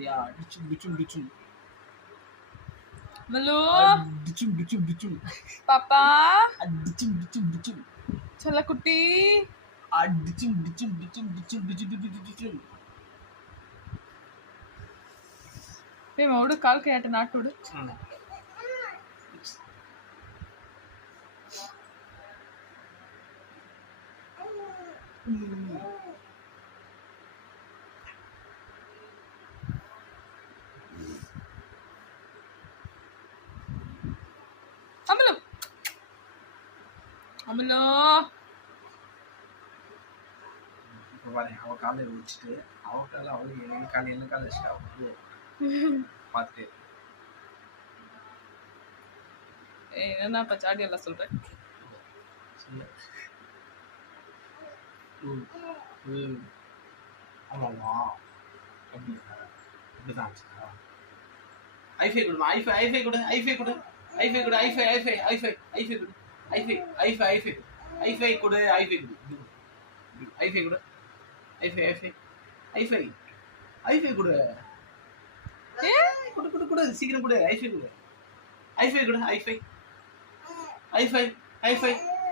Ya, dicum. Malu. Dicum. Papa. Dicum. Chalakutti. Dicum. Hey, maudu kaal kayata naatudu. Amalu. அவ காலை வச்சுட்டு அவ காலை அவளுக்கு என்ன காலை வச்சுட்டு அவளுக்கு பார்த்துட்டு என்ன பச்சாடி எல்லாம் சொல்றேன். ஆமாம்மா அப்படிதான் ஐஃபை கொடுமா ஐஃபை கொடு கொடு சீக்கிரம் கொடு ஐஃபை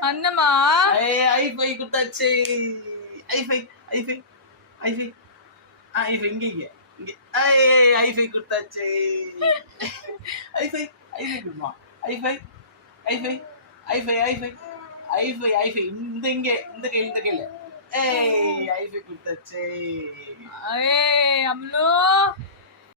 அண்ணமா ஐஃபை குத்தாச்சு ஐஃபை இங்க ஐஃபை குத்தாச்சு ஐஃபை குடுமா ஐஃபை இந்த கையில ஐஃபை குத்தாச்சு அம்லோ